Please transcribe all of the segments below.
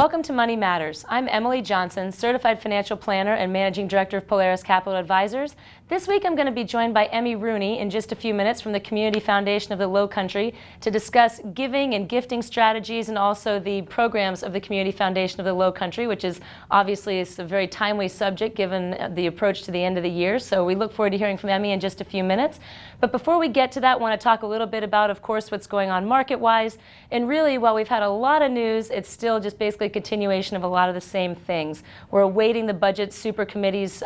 Welcome to Money Matters. I'm Emily Johnson, Certified Financial Planner and Managing Director of Polaris Capital Advisors. This week I'm going to be joined by Emmy Rooney in just a few minutes from the Community Foundation of the Lowcountry to discuss giving and gifting strategies and also the programs of the Community Foundation of the Lowcountry, which is obviously a very timely subject given the approach to the end of the year. So we look forward to hearing from Emmy in just a few minutes. But before we get to that, I want to talk a little bit about, of course, what's going on market-wise. And really, while we've had a lot of news, it's still just basically a continuation of a lot of the same things. We're awaiting the budget super committee's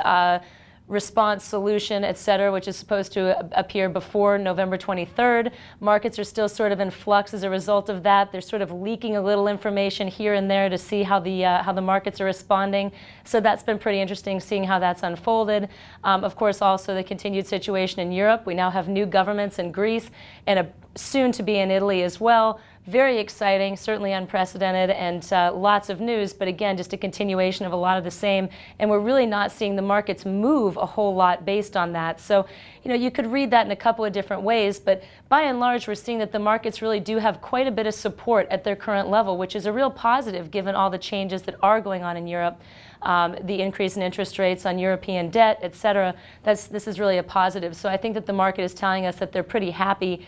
response, solution, et cetera, which is supposed to appear before November 23rd. Markets are still sort of in flux as a result of that. They're sort of leaking a little information here and there to see how the markets are responding. So that's been pretty interesting, seeing how that's unfolded. Of course, also the continued situation in Europe. We now have new governments in Greece and soon to be in Italy as well. Very exciting, certainly unprecedented, and lots of news, but again, just a continuation of a lot of the same. And we're really not seeing the markets move a whole lot based on that. So, you could read that in a couple of different ways, but by and large, we're seeing that the markets really do have quite a bit of support at their current level, which is a real positive given all the changes that are going on in Europe. The increase in interest rates on European debt, et cetera, this is really a positive. So I think that the market is telling us that they're pretty happy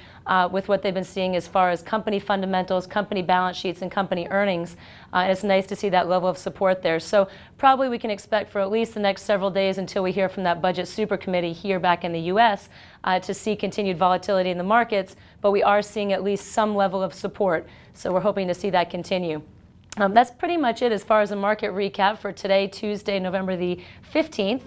with what they've been seeing as far as company fundamentals, company balance sheets, and company earnings. And it's nice to see that level of support there. So probably we can expect for at least the next several days until we hear from that budget super committee here back in the U.S. To see continued volatility in the markets, but we are seeing at least some level of support. So we're hoping to see that continue. That's pretty much it as far as a market recap for today, Tuesday, November the 15th.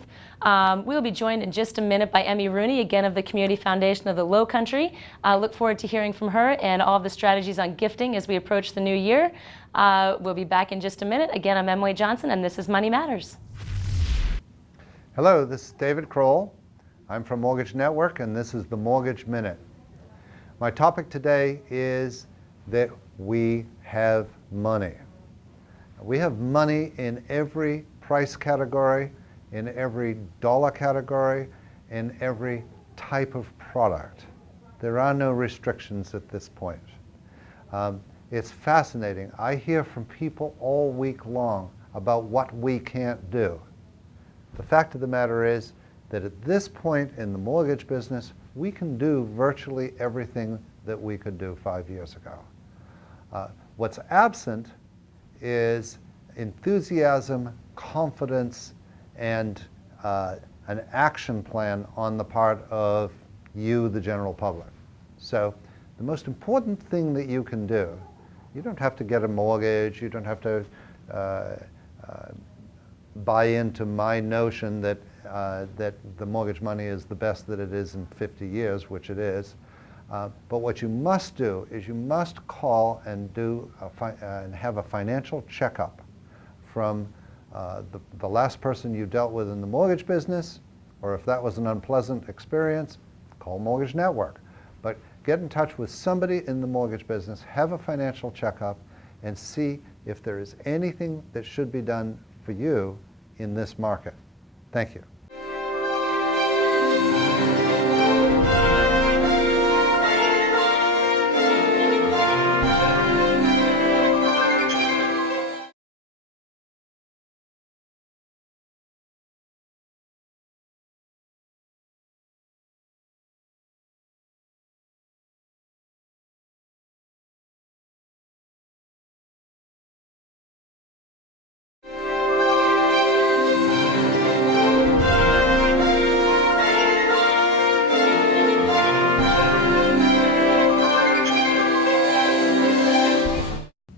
We'll be joined in just a minute by Emmy Rooney, again of the Community Foundation of the Lowcountry. Look forward to hearing from her and all of the strategies on gifting as we approach the new year. We'll be back in just a minute. Again, I'm Emily Johnson, and this is Money Matters. Hello, this is David Kroll. I'm from Mortgage Network, and this is the Mortgage Minute. My topic today is that we have money. We have money in every price category, in every dollar category, in every type of product. There are no restrictions at this point. It's fascinating. I hear from people all week long about what we can't do. The fact of the matter is that at this point in the mortgage business, we can do virtually everything that we could do 5 years ago. What's absent is enthusiasm, confidence, and an action plan on the part of you, the general public. So the most important thing that you can do, you don't have to get a mortgage, you don't have to buy into my notion that, that the mortgage money is the best that it is in 50 years, which it is. But what you must do is you must call and and have a financial checkup from the last person you dealt with in the mortgage business, or if that was an unpleasant experience, call Mortgage Network. But get in touch with somebody in the mortgage business, have a financial checkup, and see if there is anything that should be done for you in this market. Thank you.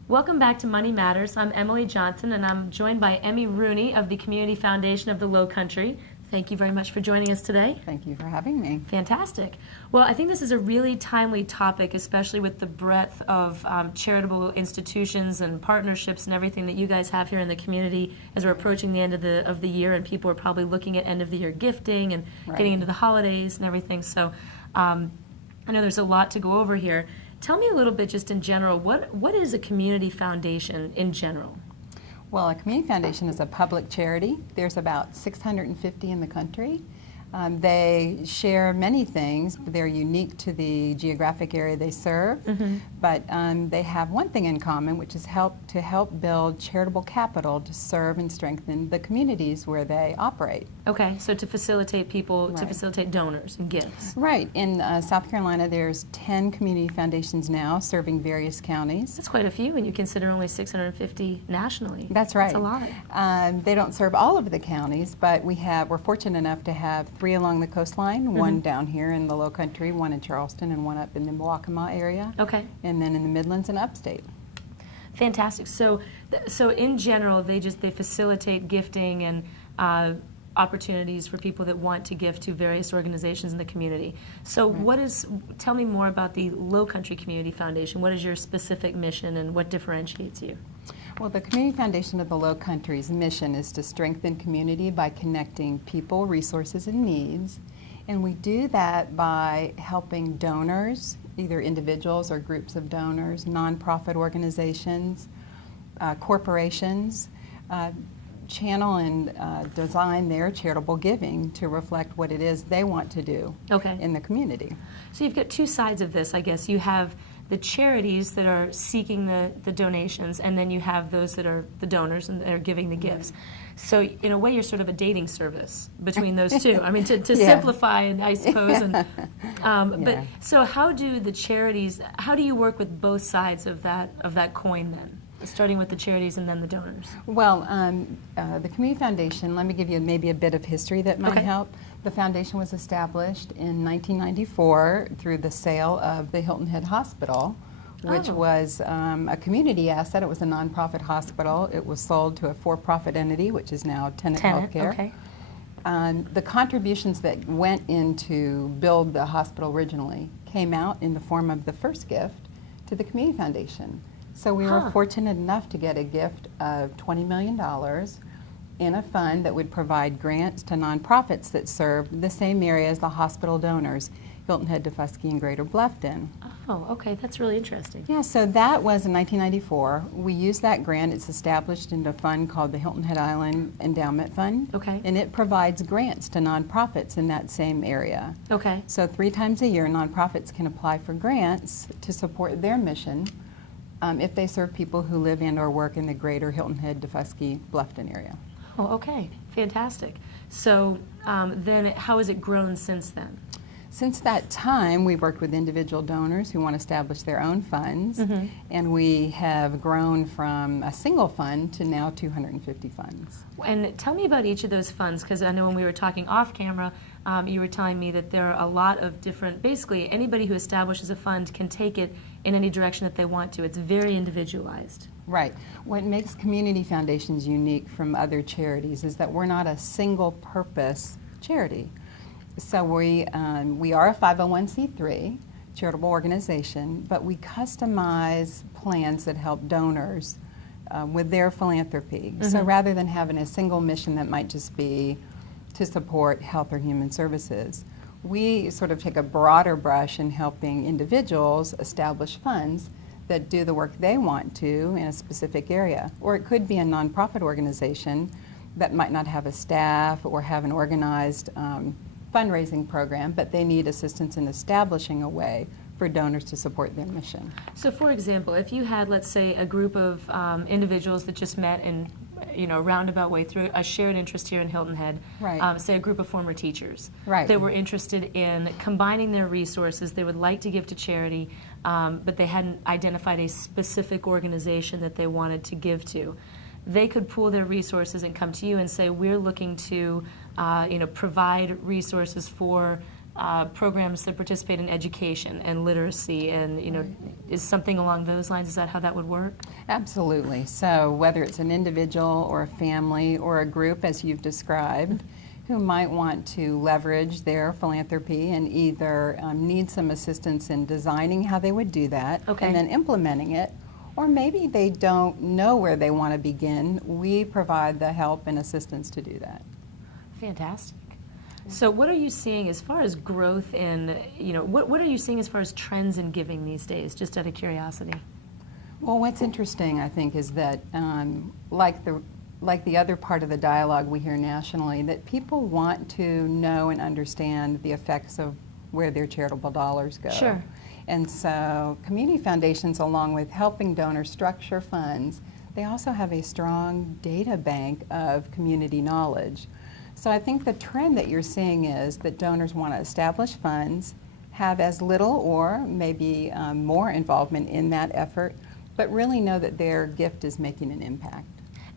Welcome back to Money Matters. I'm Emily Johnson, and I'm joined by Emmy Rooney of the Community Foundation of the Lowcountry. Thank you very much for joining us today. Thank you for having me. Fantastic. Well, I think this is a really timely topic, especially with the breadth of charitable institutions and partnerships and everything that you guys have here in the community as we're approaching the end of the year, and people are probably looking at end of the year gifting and getting into the holidays and everything. So I know there's a lot to go over here. Tell me a little bit just in general, what is a community foundation in general? Well, a community foundation is a public charity. There's about 650 in the country. They share many things. They're unique to the geographic area they serve, but they have one thing in common, which is to help build charitable capital to serve and strengthen the communities where they operate. Okay, so to facilitate people, to facilitate donors and gifts. Right. In South Carolina, there's 10 community foundations now serving various counties. That's quite a few when you consider only 650 nationally. That's right. That's a lot. They don't serve all of the counties, but we're fortunate enough to have 3 along the coastline, one down here in the Low Country, one in Charleston, and one up in the Waccamaw area. Okay. And then in the Midlands and upstate. Fantastic. So in general, they facilitate gifting and opportunities for people that want to give to various organizations in the community. So tell me more about the Low Country Community Foundation. What is your specific mission and what differentiates you? Well, the Community Foundation of the Low Country's mission is to strengthen community by connecting people, resources, and needs. And we do that by helping donors, either individuals or groups of donors, nonprofit organizations, corporations, channel and design their charitable giving to reflect what it is they want to do in the community. So you've got two sides of this, I guess. You have the charities that are seeking the donations, and then you have those that are the donors and they're giving the gifts. So in a way, you're sort of a dating service between those two. I mean, to simplify, and I suppose. And, but so how do the charities? How do you work with both sides of that coin then? Starting with the charities and then the donors. Well, the Community Foundation, let me give you maybe a bit of history that might help. The foundation was established in 1994 through the sale of the Hilton Head Hospital, which was a community asset. It was a nonprofit hospital. It was sold to a for-profit entity, which is now Tenet Healthcare. The contributions that went into build the hospital originally came out in the form of the first gift to the Community Foundation. So we were fortunate enough to get a gift of $20 million in a fund that would provide grants to nonprofits that serve the same area as the hospital donors, Hilton Head, Defusky, and Greater Bluffton. Oh, okay, that's really interesting. Yeah, so that was in 1994. We used that grant. It's established into a fund called the Hilton Head Island Endowment Fund. Okay. And it provides grants to nonprofits in that same area. Okay. So 3 times a year, nonprofits can apply for grants to support their mission if they serve people who live and or work in the greater Hilton Head, Defusky, Bluffton area. Oh, okay. Fantastic. So then how has it grown since then? Since that time, we've worked with individual donors who want to establish their own funds, and we have grown from a single fund to now 250 funds. And tell me about each of those funds, because I know when we were talking off camera, you were telling me that there are a lot of different, basically anybody who establishes a fund can take it in any direction that they want to. It's very individualized. Right. What makes community foundations unique from other charities is that we're not a single purpose charity. So we are a 501c3 charitable organization, but we customize plans that help donors with their philanthropy. So rather than having a single mission that might just be to support health or human services, we sort of take a broader brush in helping individuals establish funds that do the work they want to in a specific area. Or it could be a nonprofit organization that might not have a staff or have an organized fundraising program, but they need assistance in establishing a way for donors to support their mission. So for example, if you had, let's say, a group of individuals that just met in a roundabout way through a shared interest here in Hilton Head, say a group of former teachers that were interested in combining their resources, they would like to give to charity, but they hadn't identified a specific organization that they wanted to give to. They could pool their resources and come to you and say, we're looking to provide resources for programs that participate in education and literacy, and is something along those lines. Is that how that would work? Absolutely. So whether it's an individual or a family or a group, as you've described, who might want to leverage their philanthropy and either need some assistance in designing how they would do that and then implementing it, or maybe they don't know where they want to begin, we provide the help and assistance to do that. Fantastic. So what are you seeing as far as growth in, what are you seeing as far as trends in giving these days, just out of curiosity? Well, what's interesting, I think, is that like the like the other part of the dialogue we hear nationally, that people want to know and understand the effects of where their charitable dollars go. Sure. And so community foundations, along with helping donors structure funds, they also have a strong data bank of community knowledge. So I think the trend that you're seeing is that donors want to establish funds, have as little or maybe more involvement in that effort, but really know that their gift is making an impact.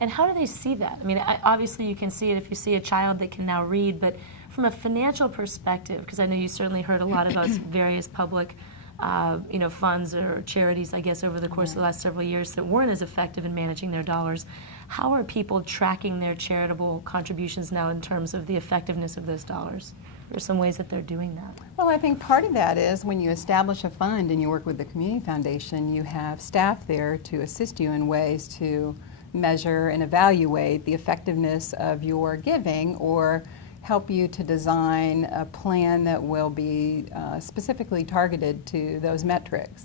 And how do they see that? I mean, obviously you can see it if you see a child that can now read, but from a financial perspective, because I know you certainly heard a lot about various public funds or charities, I guess, over the course of the last several years that weren't as effective in managing their dollars. How are people tracking their charitable contributions now in terms of the effectiveness of those dollars? There are some ways that they're doing that. Well, I think part of that is when you establish a fund and you work with the community foundation, you have staff there to assist you in ways to measure and evaluate the effectiveness of your giving, or help you to design a plan that will be specifically targeted to those metrics.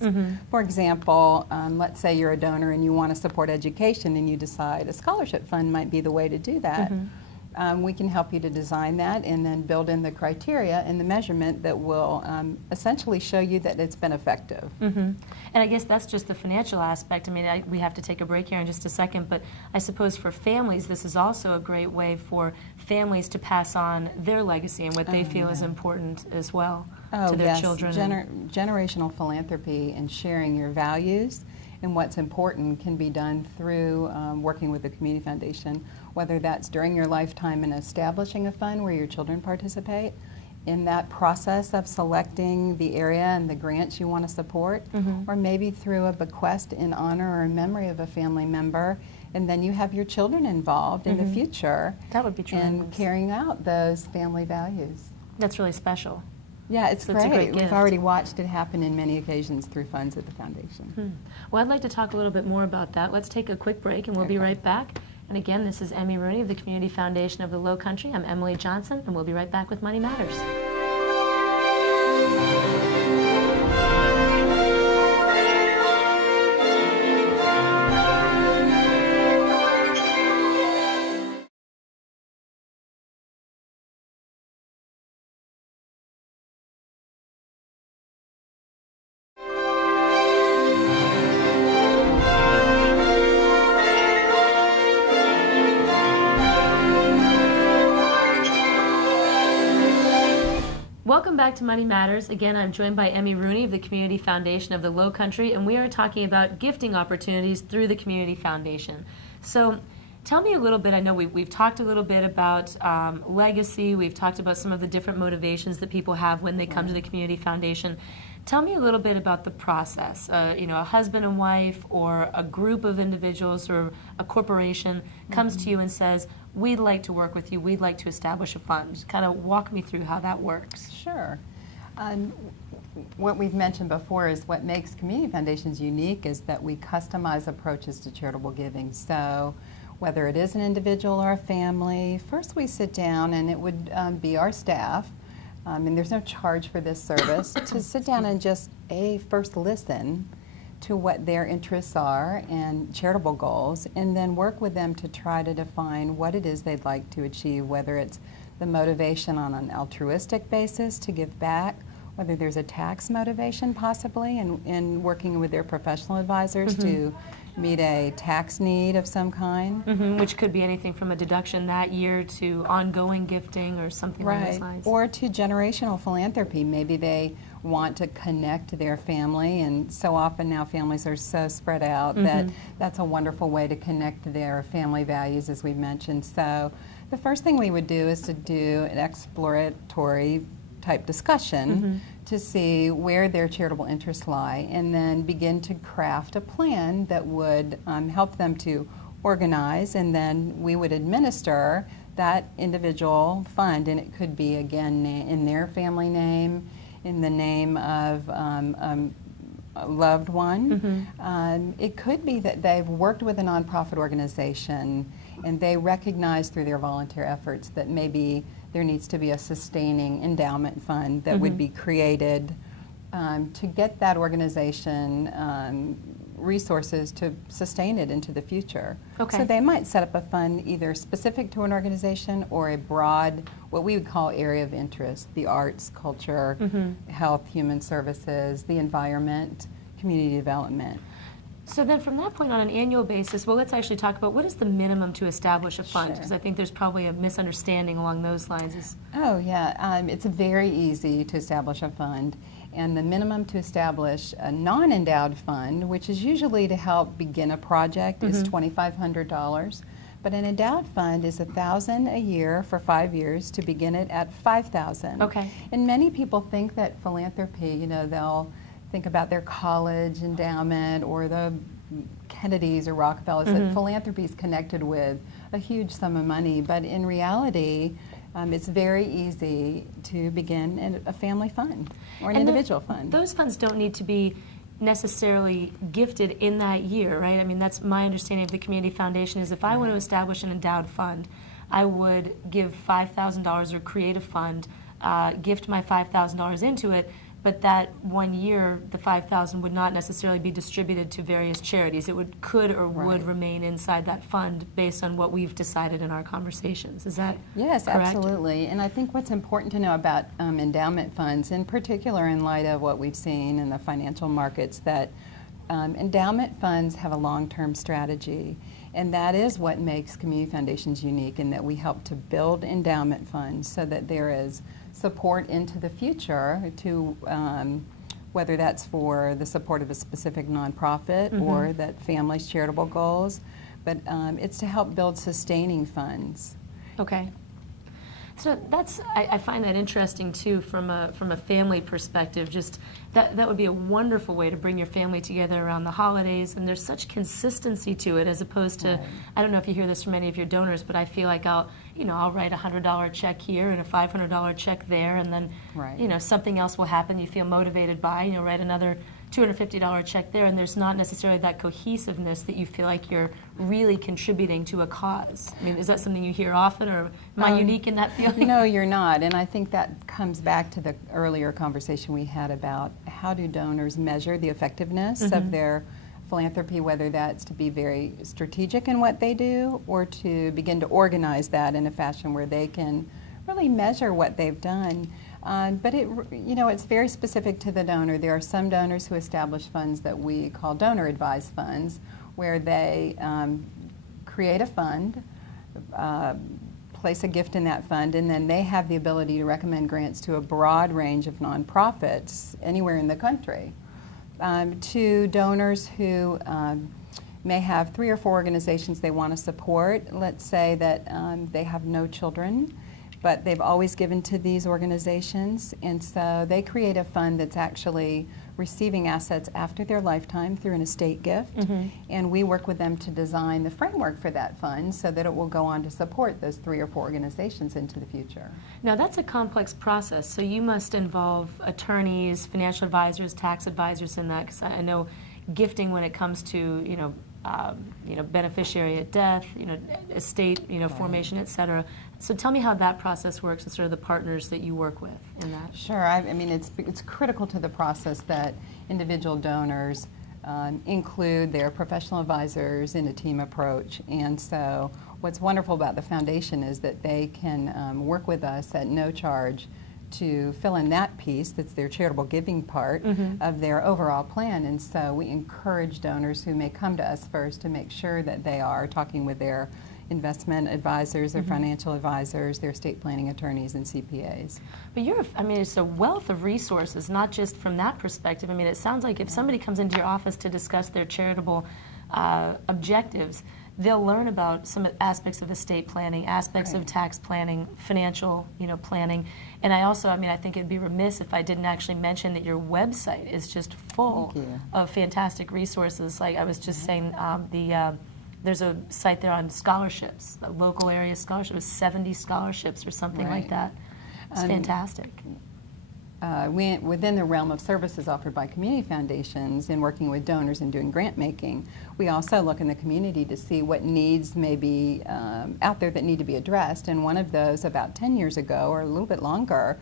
For example, let's say you're a donor and you want to support education and you decide a scholarship fund might be the way to do that. We can help you to design that and then build in the criteria and the measurement that will essentially show you that it's been effective. And I guess that's just the financial aspect. I mean, we have to take a break here in just a second, but I suppose for families, this is also a great way for families to pass on their legacy and what they feel is important as well to their children. Generational philanthropy and sharing your values and what's important can be done through working with the community foundation, whether that's during your lifetime in establishing a fund where your children participate, in that process of selecting the area and the grants you want to support, or maybe through a bequest in honor or in memory of a family member, and then you have your children involved in the future. That would be tremendous. And carrying out those family values. That's really special. Yeah, it's So great. it's a great We've gift. already watched it happen in many occasions through funds at the foundation. Well, I'd like to talk a little bit more about that. Let's take a quick break and we'll be right back. And again, this is Emmy Rooney of the Community Foundation of the Low Country. I'm Emily Johnson, and we'll be right back with Money Matters. Welcome back to Money Matters. Again, I'm joined by Emmy Rooney of the Community Foundation of the Low Country, and we are talking about gifting opportunities through the Community Foundation. So tell me a little bit, I know we've talked a little bit about legacy, we've talked about some of the different motivations that people have when they come to the Community Foundation. Tell me a little bit about the process. A husband and wife or a group of individuals or a corporation comes to you and says, we'd like to work with you, we'd like to establish a fund. Kind of walk me through how that works. Sure. What we've mentioned before is what makes community foundations unique is that we customize approaches to charitable giving. So whether it is an individual or a family, first we sit down, and it would be our staff, and there's no charge for this service, to sit down and just first listen to what their interests are and charitable goals, and then work with them to try to define what it is they'd like to achieve, whether it's the motivation on an altruistic basis to give back, whether there's a tax motivation possibly in working with their professional advisors to meet a tax need of some kind. Which could be anything from a deduction that year to ongoing gifting or something along those lines. Or to generational philanthropy. Maybe they want to connect their family, and so often now families are so spread out that that's a wonderful way to connect their family values, as we mentioned. So the first thing we would do is to do an exploratory type discussion to see where their charitable interests lie, and then begin to craft a plan that would help them to organize, and then we would administer that individual fund, and it could be, again, in their family name, in the name of a loved one. It could be that they've worked with a nonprofit organization and they recognize through their volunteer efforts that maybe there needs to be a sustaining endowment fund that would be created to get that organization resources to sustain it into the future. Okay. So they might set up a fund either specific to an organization or a broad, what we would call area of interest, the arts, culture, health, human services, the environment, community development. So then from that point on an annual basis, well, let's actually talk about what is the minimum to establish a fund? Because I think there's probably a misunderstanding along those lines. Oh, yeah. It's very easy to establish a fund. And the minimum to establish a non-endowed fund, which is usually to help begin a project, is $2,500. But an endowed fund is $1,000 a year for 5 years to begin it at $5,000. Okay. And many people think that philanthropy, they'll think about their college endowment or the Kennedys or Rockefellers, that philanthropy is connected with a huge sum of money. But in reality, it's very easy to begin a family fund or an individual fund. Those funds don't need to be necessarily gifted in that year, right? I mean, that's my understanding of the Community Foundation is if I want to establish an endowed fund, I would give $5,000 or create a fund, gift my $5,000 into it, but that 1 year, the $5,000 would not necessarily be distributed to various charities. It could Right. remain inside that fund based on what we've decided in our conversations. Is that Yes, correct? absolutely. And I think what's important to know about endowment funds, in particular in light of what we've seen in the financial markets, that endowment funds have a long-term strategy. And that is what makes community foundations unique, in that we help to build endowment funds so that there is support into the future to whether that's for the support of a specific nonprofit or that family's charitable goals, but it's to help build sustaining funds. Okay. So I find that interesting too from a family perspective. Just that would be a wonderful way to bring your family together around the holidays, and there's such consistency to it as opposed to, I don't know if you hear this from any of your donors, but I feel like I'll write a $100 check here and a $500 check there, and then something else will happen you feel motivated by, write another $250 check there, and there's not necessarily that cohesiveness that you feel like you're really contributing to a cause. I mean, is that something you hear often, or am I unique in that feeling? No, you're not, and I think that comes back to the earlier conversation we had about how do donors measure the effectiveness of their philanthropy, whether that's to be very strategic in what they do or to begin to organize that in a fashion where they can really measure what they've done. But it's very specific to the donor. There are some donors who establish funds that we call donor advised funds, where they create a fund, place a gift in that fund, and then they have the ability to recommend grants to a broad range of nonprofits anywhere in the country. To donors who may have 3 or 4 organizations they want to support. Let's say that they have no children, but they've always given to these organizations, and so they create a fund that's actually receiving assets after their lifetime through an estate gift, and we work with them to design the framework for that fund so that it will go on to support those 3 or 4 organizations into the future. Now that's a complex process, so you must involve attorneys, financial advisors, tax advisors in that, because I know gifting when it comes to beneficiary at death, estate, formation, et cetera. So tell me how that process works and sort of the partners that you work with in that. Sure. I mean, it's critical to the process that individual donors include their professional advisors in a team approach. And so what's wonderful about the foundation is that they can work with us at no charge to fill in that piece that's their charitable giving part of their overall plan. And so we encourage donors who may come to us first to make sure that they are talking with their investment advisors, their financial advisors, their estate planning attorneys, and CPAs. But it's a wealth of resources, not just from that perspective. I mean, it sounds like if somebody comes into your office to discuss their charitable objectives, they'll learn about some aspects of estate planning, aspects of tax planning, financial, planning. And I think it'd be remiss if I didn't actually mention that your website is just full of fantastic resources. Like I was just saying, there's a site there on scholarships, a local area scholarship, with 70 scholarships or something like that. It's fantastic. Within the realm of services offered by community foundations in working with donors and doing grant making, we also look in the community to see what needs may be out there that need to be addressed. And one of those about 10 years ago or a little bit longer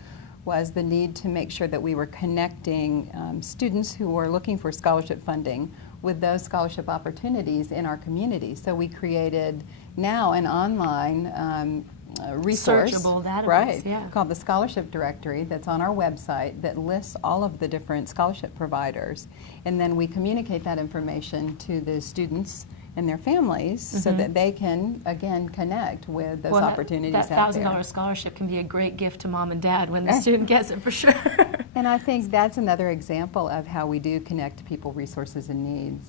was the need to make sure that we were connecting students who were looking for scholarship funding with those scholarship opportunities in our community. So we created now an online resource, searchable database, right, yeah, called the Scholarship Directory, that's on our website, that lists all of the different scholarship providers. And then we communicate that information to the students and their families so that they can, again, connect with those opportunities that out there. $1,000 scholarship can be a great gift to mom and dad when the student gets it, for sure. And I think that's another example of how we do connect people, resources, and needs.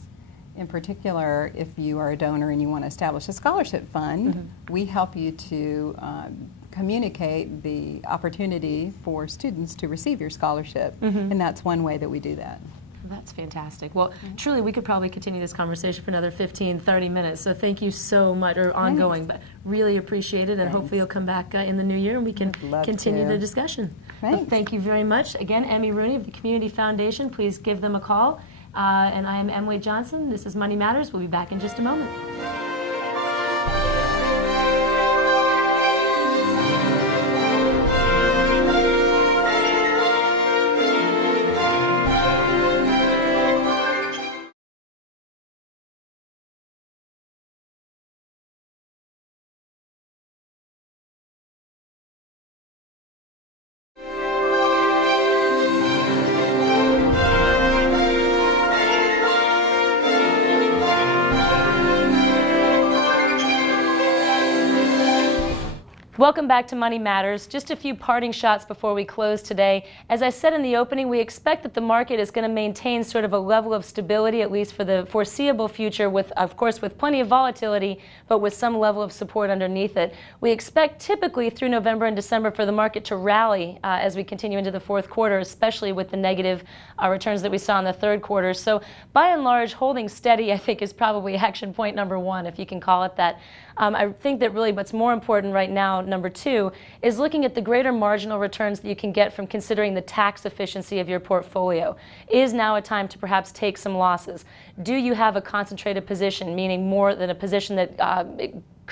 In particular, if you are a donor and you want to establish a scholarship fund, we help you to communicate the opportunity for students to receive your scholarship, and that's one way that we do that. That's fantastic. Well, truly, we could probably continue this conversation for another 15, 30 minutes, so thank you so much, or ongoing, but really appreciate it, and hopefully you'll come back in the new year and we can continue the discussion. Well, thank you very much. Again, Emmy Rooney of the Community Foundation, please give them a call. And I am Emily Johnson. This is Money Matters. We'll be back in just a moment. Welcome back to Money Matters. Just a few parting shots before we close today. As I said in the opening, we expect that the market is going to maintain sort of a level of stability, at least for the foreseeable future, with, of course, with plenty of volatility, but with some level of support underneath it. We expect typically through November and December for the market to rally as we continue into the fourth quarter, especially with the negative returns that we saw in the third quarter. So by and large, holding steady, I think, is probably action point number one, if you can call it that. I think that really what's more important right now, number two, is looking at the greater marginal returns that you can get from considering the tax efficiency of your portfolio. Is now a time to perhaps take some losses? Do you have a concentrated position, meaning more than a position that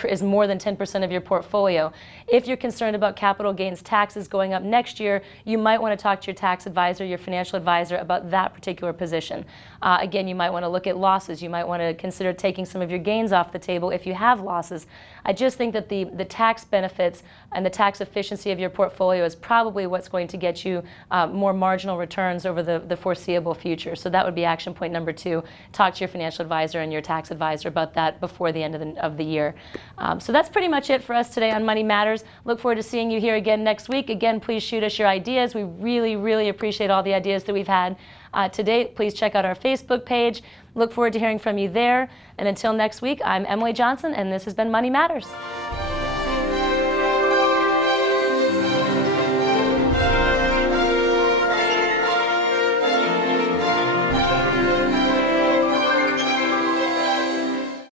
is more than 10% of your portfolio? If you're concerned about capital gains taxes going up next year, you might want to talk to your tax advisor, your financial advisor, about that particular position. Again, you might want to look at losses. You might want to consider taking some of your gains off the table if you have losses. I just think that the tax benefits and the tax efficiency of your portfolio is probably what's going to get you more marginal returns over the foreseeable future. So that would be action point number two. Talk to your financial advisor and your tax advisor about that before the end of the year. So that's pretty much it for us today on Money Matters. Look forward to seeing you here again next week. Again, please shoot us your ideas. We really, really appreciate all the ideas that we've had to date. Please check out our Facebook page. Look forward to hearing from you there. And until next week, I'm Emily Johnson, and this has been Money Matters.